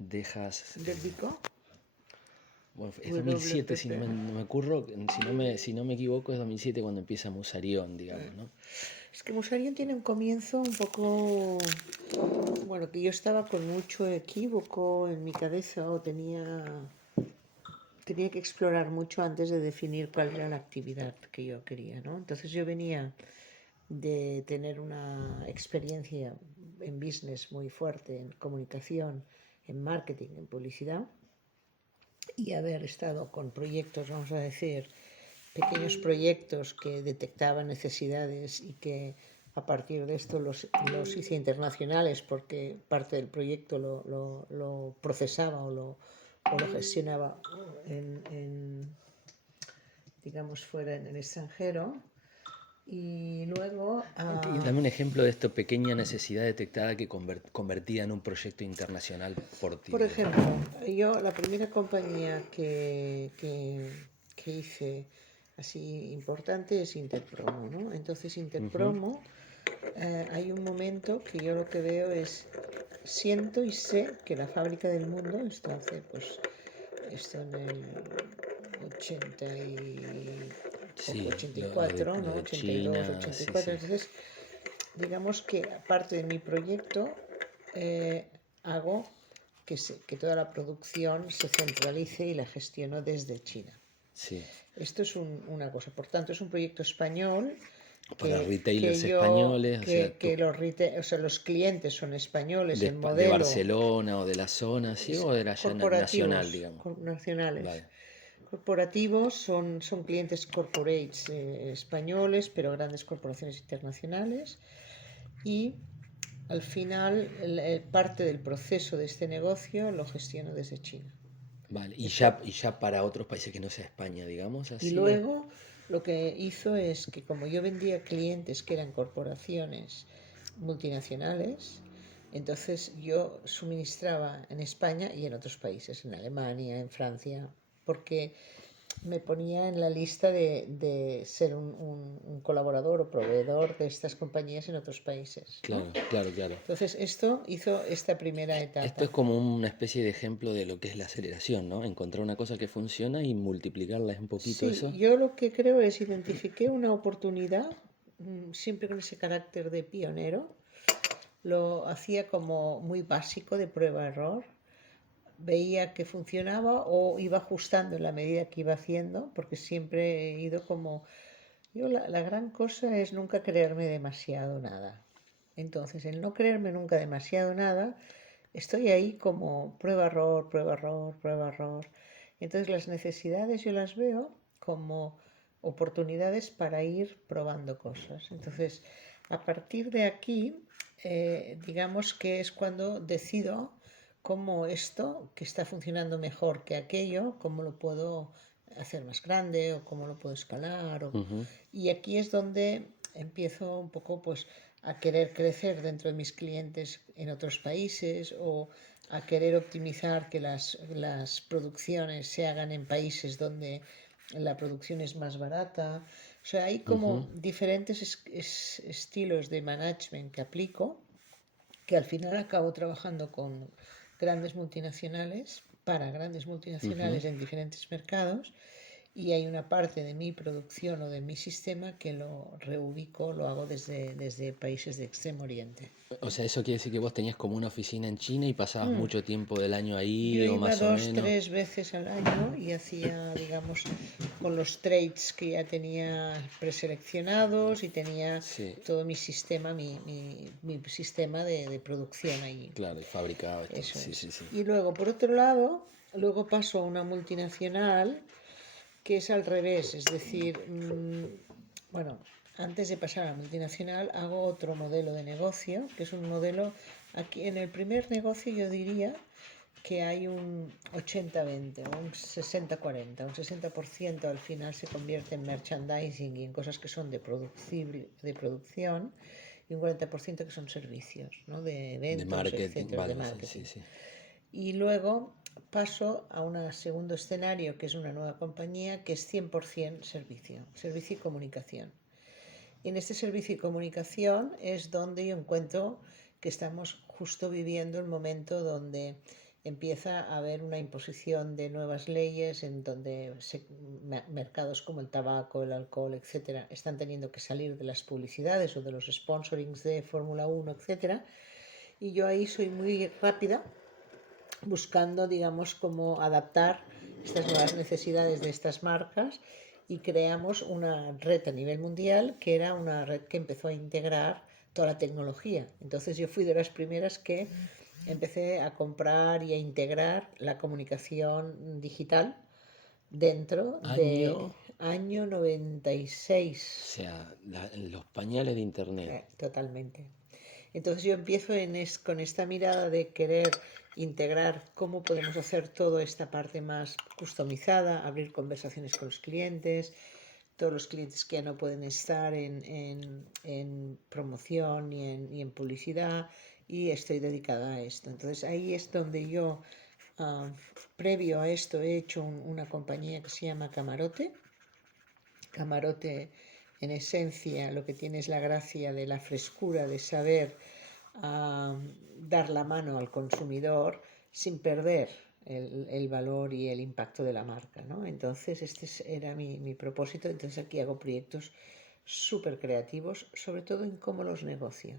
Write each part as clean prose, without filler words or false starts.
dejas... ¿Del Vico? Bueno, es 2007, si no me, no me ocurro, si no me equivoco, es 2007 cuando empieza Musarión, digamos, ¿no? Es que Musarión tiene un comienzo un poco... Bueno, que yo estaba con mucho equívoco en mi cabeza o tenía que explorar mucho antes de definir cuál era la actividad que yo quería, ¿no? Entonces yo venía de tener una experiencia en business muy fuerte, en comunicación, en marketing, en publicidad, y haber estado con proyectos, vamos a decir, pequeños proyectos que detectaban necesidades y que a partir de esto los hice internacionales porque parte del proyecto lo procesaba o lo gestionaba digamos, fuera en el extranjero. Y luego, Dame un ejemplo de esta pequeña necesidad detectada que convertida en un proyecto internacional por ti, por digamos. ejemplo, yo la primera compañía que hice así importante es Interpromo, ¿no? Entonces Ujú. Interpromo, hay un momento que yo lo que veo es, siento y sé que la fábrica del mundo, esto hace pues, esto en el 80 y Sí, lo 84, ¿no? de 82, China, sí, 84, sí. entonces digamos que parte de mi proyecto hago que toda la producción se centralice y la gestiono desde China. Sí. Esto es una cosa. Por tanto, es un proyecto español Para que retailers yo, españoles, o sea, que o sea, los clientes son españoles, el de modelo Barcelona o de la zona, ¿sí? es O de la ya nacional, corporativos, digamos. nacionales. Vale. Corporativos son clientes corporates españoles, pero grandes corporaciones internacionales. Y al final, parte del proceso de este negocio lo gestiono desde China. Vale. Esto, Y ya para otros países que no sea España, digamos, y así. luego lo que hizo es que como yo vendía clientes que eran corporaciones multinacionales, entonces yo suministraba en España y en otros países, en Alemania, en Francia, porque me ponía en la lista de ser un colaborador o proveedor de estas compañías en otros países, ¿no? Claro, claro, claro. Entonces esto hizo esta primera Esto etapa. es como una especie de ejemplo de lo que es la aceleración, ¿no? Encontrar una cosa que funciona y multiplicarla, es un poquito Sí, eso. yo lo que creo es identifiqué una oportunidad, siempre con ese carácter de pionero, lo hacía como muy básico de prueba-error, veía que funcionaba o iba ajustando en la medida que iba haciendo, porque siempre he ido como... Yo la gran cosa es nunca creerme demasiado nada. Entonces, el no creerme nunca demasiado nada, estoy ahí como prueba-error, prueba-error, prueba-error. Entonces, las necesidades yo las veo como oportunidades para ir probando cosas. Entonces, a partir de aquí, digamos que es cuando decido cómo esto, que está funcionando mejor que aquello, cómo lo puedo hacer más grande o cómo lo puedo escalar. Ujú. Y aquí es donde empiezo un poco pues a querer crecer dentro de mis clientes en otros países o a querer optimizar que las producciones se hagan en países donde la producción es más barata. O sea, hay Ujú. como diferentes estilos de management que aplico, que al final acabo trabajando con grandes multinacionales, para grandes Ujú. multinacionales en diferentes mercados, y hay una parte de mi producción o de mi sistema que lo reubico, lo hago desde países de Extremo Oriente. O sea, eso quiere decir que vos tenías como una oficina en China y pasabas mucho tiempo del año Yo ahí, o iba más o dos, menos. tres veces al año y hacía, digamos, con los trades que ya tenía preseleccionados y tenía Sí, todo mi sistema, mi sistema de producción allí. claro, y fabricaba esto. Eso Sí, es. sí, sí. Y luego, por otro lado, luego paso a una multinacional que es al revés, es decir, bueno, antes de pasar a la multinacional hago otro modelo de negocio, que es un modelo, aquí en el primer negocio yo diría que hay un 80-20 o un 60-40, un 60% al final se convierte en merchandising y en cosas que son de producción y un 40% que son servicios, ¿no? De De eventos, marketing, etcétera, de vale, sí, marketing. sí, sí. Y luego paso a un segundo escenario, que es una nueva compañía, que es 100% servicio, servicio y comunicación. En este servicio y comunicación es donde yo encuentro que estamos justo viviendo el momento donde empieza a haber una imposición de nuevas leyes en donde mercados como el tabaco, el alcohol, etcétera, están teniendo que salir de las publicidades o de los sponsorings de Fórmula 1, etcétera. Y yo ahí soy muy rápida buscando, digamos, cómo adaptar estas nuevas necesidades de estas marcas y creamos una red a nivel mundial que era una red que empezó a integrar toda la tecnología. Entonces yo fui de las primeras que empecé a comprar y a integrar la comunicación digital dentro de Año, año o 96. sea, los pañales de internet. Totalmente. Entonces yo empiezo con esta mirada de querer integrar cómo podemos hacer toda esta parte más customizada, abrir conversaciones con los clientes, todos los clientes que ya no pueden estar en promoción ni en publicidad, y estoy dedicada a esto. Entonces ahí es donde yo, previo a esto, he hecho una compañía que se llama Camarote. Camarote, en esencia, lo que tiene es la gracia de la frescura de saber dar la mano al consumidor sin perder el valor y el impacto de la marca, ¿no? Entonces, era mi propósito. Entonces, aquí hago proyectos súper creativos, sobre todo en cómo los negocio.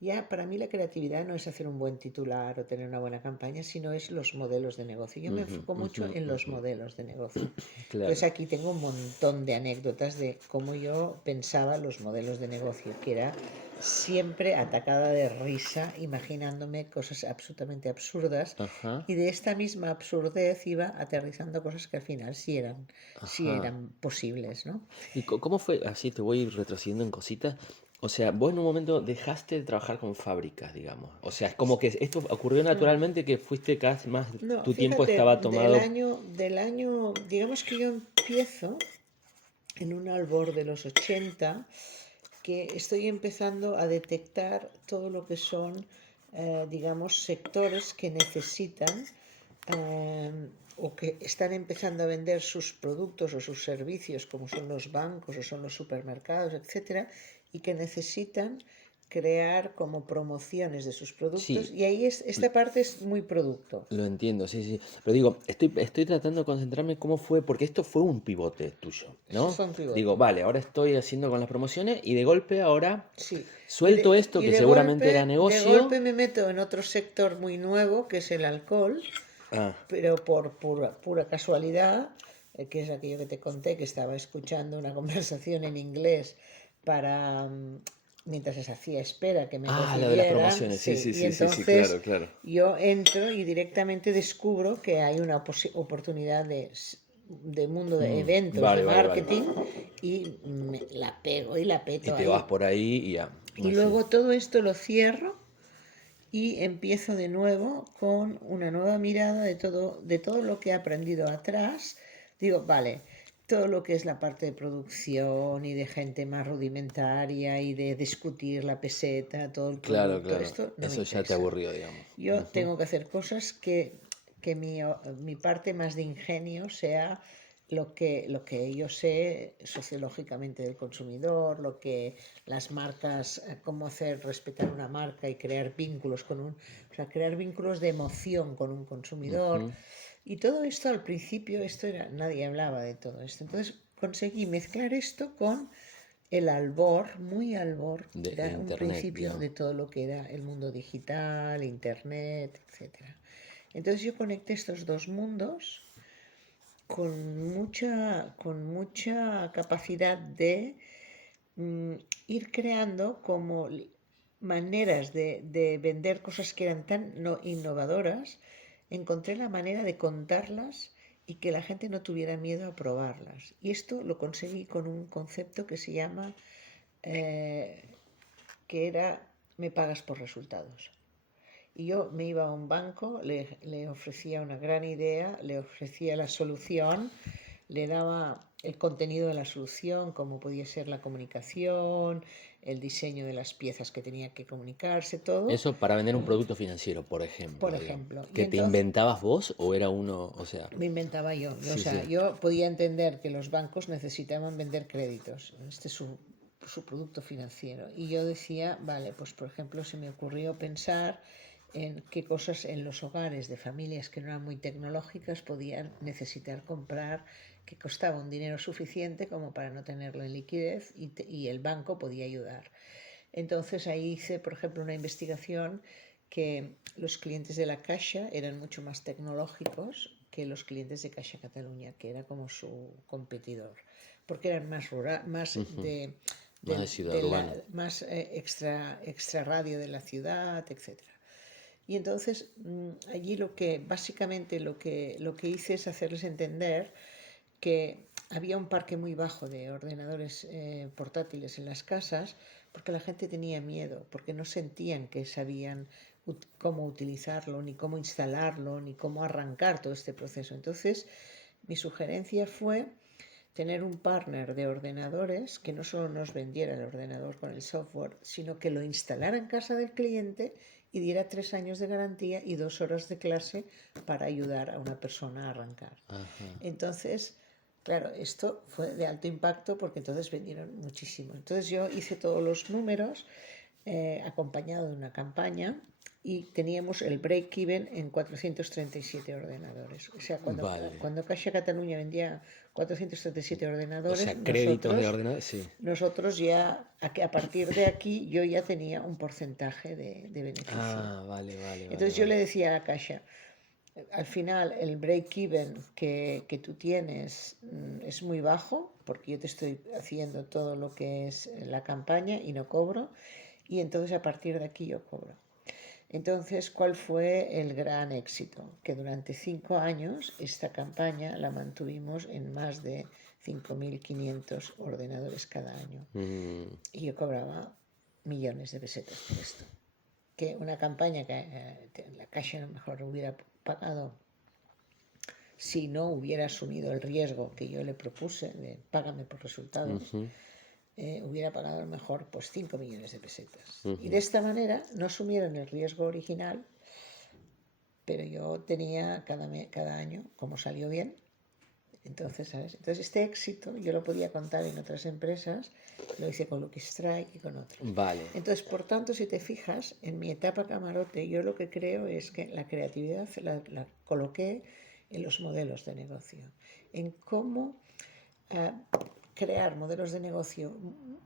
Ya para mí la creatividad no es hacer un buen titular o tener una buena campaña, sino es los modelos de negocio. Yo me enfoco mucho en los modelos de negocio. Entonces Claro. aquí tengo un montón de anécdotas de cómo yo pensaba los modelos de negocio, que era siempre atacada de risa, imaginándome cosas absolutamente absurdas, Ajá, y de esta misma absurdez iba aterrizando cosas que al final sí ajá. eran posibles, ¿no? ¿Y cómo fue? Así te voy retrocediendo en cositas. O sea, vos en un momento dejaste de trabajar con fábricas, digamos. O sea, es como que esto ocurrió naturalmente, que fuiste cada vez más, No, tu tiempo fíjate, estaba del tomado. año, del año, digamos que yo empiezo en un albor de los 80, que estoy empezando a detectar todo lo que son, digamos, sectores que necesitan, o que están empezando a vender sus productos o sus servicios, como son los bancos o son los supermercados, etcétera, y que necesitan crear como promociones de sus productos. Sí, Y ahí esta parte es muy producto. lo entiendo, sí, sí. Pero digo, estoy tratando de concentrarme cómo fue, porque esto fue un pivote tuyo, Eso ¿no? fue un Digo, pivote. vale, ahora estoy haciendo con las promociones y de golpe ahora Sí, suelto esto y que seguramente era de golpe negocio. me meto en otro sector muy nuevo, que es el alcohol, Ah, pero por pura casualidad, que es aquello que te conté, que estaba escuchando una conversación en inglés para, mientras se hacía espera que me lo de las recibieran, promociones, sí, sí, sí, y sí, sí, sí, entonces claro, claro. yo entro y directamente descubro que hay una oportunidad de mundo de eventos, de Vale, vale, vale. marketing, y la pego y la Y peto te vas ahí. por ahí y ya. Y Así. luego todo esto lo cierro y empiezo de nuevo con una nueva mirada de todo lo que he aprendido atrás. Digo, vale, todo lo que es la parte de producción y de gente más rudimentaria y de discutir la peseta, todo el Claro, producto, claro. esto no me Eso ya te interesa. aburrió, digamos. Yo tengo que hacer cosas que mi parte más de ingenio sea lo que yo sé sociológicamente del consumidor, lo que las marcas, cómo hacer respetar una marca y crear vínculos o sea, crear vínculos de emoción con un consumidor. Ujú. Y todo esto al principio, nadie hablaba de todo esto. Entonces conseguí mezclar esto con el albor, muy albor, De era un internet, principio digamos. de todo lo que era el mundo digital, internet, etcétera. Entonces yo conecté estos dos mundos con mucha capacidad de ir creando como maneras de vender cosas que eran tan no innovadoras. Encontré la manera de contarlas y que la gente no tuviera miedo a probarlas. Y esto lo conseguí con un concepto que se llama, eh, que era, me pagas por resultados. Y yo me iba a un banco, le ofrecía una gran idea, le ofrecía la solución, le daba el contenido de la solución, como podía ser la comunicación, el diseño de las piezas que tenía que comunicarse, todo, Eso para vender un producto financiero, por por ejemplo, digamos. ejemplo. Y ¿Que te entonces inventabas vos o era uno, o sea, me inventaba yo. O sí, sea, sí. yo podía entender que los bancos necesitaban vender créditos. Este es su producto financiero. Y yo decía, vale, pues por ejemplo se me ocurrió pensar en qué cosas en los hogares de familias que no eran muy tecnológicas podían necesitar comprar, que costaba un dinero suficiente como para no tenerlo en liquidez y el banco podía ayudar. Entonces ahí hice, por ejemplo, una investigación que los clientes de la Caixa eran mucho más tecnológicos que los clientes de Caixa Cataluña, que era como su competidor, porque eran más rural, más Ujú. de, Más de ciudad urbana. más extra radio de la ciudad, etcétera. Y entonces allí básicamente lo que hice es hacerles entender que había un parque muy bajo de ordenadores portátiles en las casas porque la gente tenía miedo, porque no sentían que sabían cómo utilizarlo, ni cómo instalarlo, ni cómo arrancar todo este proceso. Entonces, mi sugerencia fue tener un partner de ordenadores que no solo nos vendiera el ordenador con el software, sino que lo instalara en casa del cliente y diera 3 años de garantía y 2 horas de clase para ayudar a una persona a arrancar. Ajá. Entonces, claro, esto fue de alto impacto porque entonces vendieron muchísimo. Entonces yo hice todos los números acompañado de una campaña y teníamos el break-even en 437 ordenadores. O sea, Vale. cuando Caixa Cataluña vendía 437 O ordenadores, sea, créditos de ordenador, sí. nosotros ya, a partir de aquí, yo ya tenía un porcentaje de beneficio. Ah, vale, vale, vale, Entonces yo le vale. decía a Caixa, al final el break-even que tú tienes es muy bajo, porque yo te estoy haciendo todo lo que es la campaña y no cobro, y entonces a partir de aquí yo cobro. Entonces, ¿cuál fue el gran éxito? Que durante 5 años esta campaña la mantuvimos en más de 5.500 ordenadores cada año. Y yo cobraba millones de pesetas por esto. Que una campaña que la Caixa a lo mejor hubiera pagado si no hubiera asumido el riesgo que yo le propuse de págame por resultados, hubiera pagado a lo mejor pues 5 millones de pesetas. Y de esta manera no asumieron el riesgo original, pero yo tenía cada año, como salió bien, entonces, ¿sabes? Entonces este éxito yo lo podía contar en otras empresas, lo hice con Lucky Strike y con otros. Vale. Entonces, por tanto, si te fijas, en mi etapa camarote, yo lo que creo es que la creatividad la coloqué en los modelos de negocio, en cómo crear modelos de negocio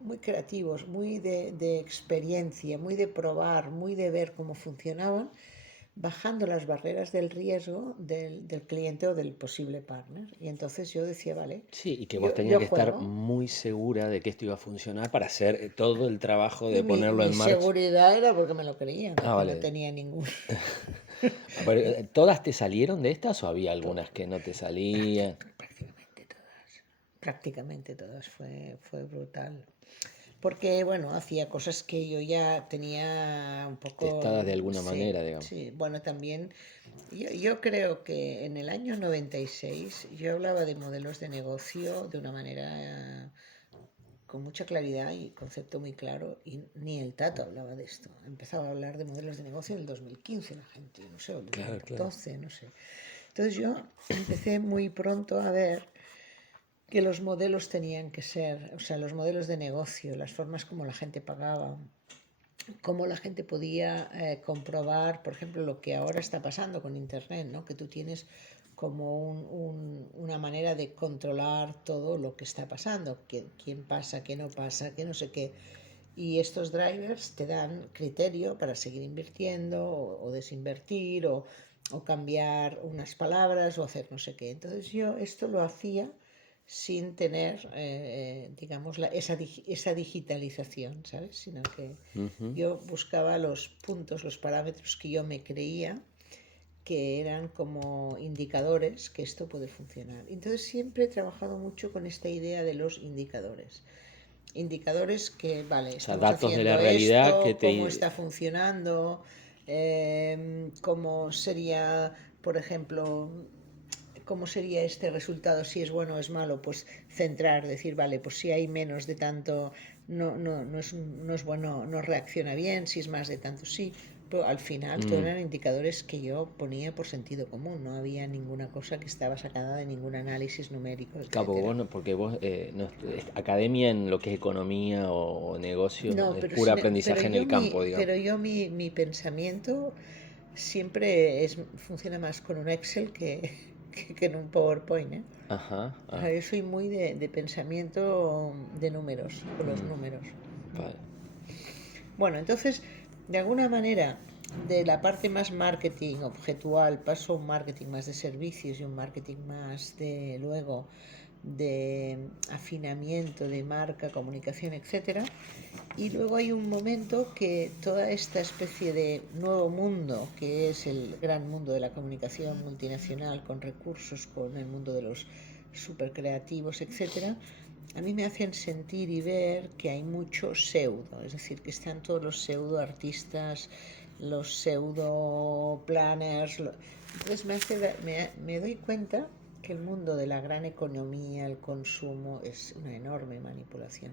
muy creativos, muy de experiencia, muy de probar, muy de ver cómo funcionaban, bajando las barreras del riesgo del cliente o del posible partner. Y entonces yo decía, vale, Sí, y que vos tenías yo que estar juego. muy segura de que esto iba a funcionar para hacer todo el trabajo de Y ponerlo mi en marcha. seguridad era porque me lo creía, Ah, porque no vale. tenía ningún... Pero, ¿todas te salieron de estas o había algunas Todo, que no te salían? prácticamente todas. Prácticamente todas. Fue brutal. Porque, bueno, hacía cosas que yo ya tenía un Testadas poco... de alguna Sí, manera, digamos. sí. Bueno, también yo creo que en el año 96 yo hablaba de modelos de negocio de una manera con mucha claridad y concepto muy claro, y ni el Tato hablaba de esto. Empezaba a hablar de modelos de negocio en el 2015 la gente, no sé, o el Claro, claro. 2012, no sé. Entonces yo empecé muy pronto a ver que los modelos tenían que ser, o sea, los modelos de negocio, las formas como la gente pagaba, cómo la gente podía comprobar, por ejemplo, lo que ahora está pasando con Internet, ¿no? Que tú tienes como una manera de controlar todo lo que está pasando, quién pasa, qué no pasa, qué no sé qué. Y estos drivers te dan criterio para seguir invirtiendo o desinvertir o cambiar unas palabras o hacer no sé qué. Entonces yo esto lo hacía sin tener, digamos, esa digitalización, ¿sabes? Sino que yo buscaba los puntos, los parámetros que yo me creía que eran como indicadores que esto puede funcionar. Entonces siempre he trabajado mucho con esta idea de los indicadores. Indicadores que, vale, O sea, estamos datos de la haciendo realidad que esto, cómo te... está funcionando, cómo sería, por ejemplo, cómo sería este resultado, si es bueno o es malo, pues centrar, decir, vale, pues si hay menos de tanto, no es bueno, no reacciona bien, si es más de tanto, sí. Pero al final todos eran indicadores que yo ponía por sentido común, no había ninguna cosa que estaba sacada de ningún análisis numérico, Claro, porque etcétera. vos, porque vos no academia en lo que es economía o negocios No, es pura aprendizaje en el campo, digamos. pero yo mi pensamiento, siempre funciona más con un Excel que en un PowerPoint, ¿eh? Ajá, O sea, ah, yo soy muy de pensamiento de números, con los números. vale. Bueno, entonces, de alguna manera, de la parte más marketing objetual paso a un marketing más de servicios y un marketing más de luego de afinamiento de marca, comunicación, etcétera. Y luego hay un momento que toda esta especie de nuevo mundo, que es el gran mundo de la comunicación multinacional, con recursos, con el mundo de los supercreativos, etcétera, a mí me hacen sentir y ver que hay mucho pseudo, es decir, que están todos los pseudo artistas, los pseudo planners. Entonces me doy cuenta que el mundo de la gran economía, el consumo, es una enorme manipulación.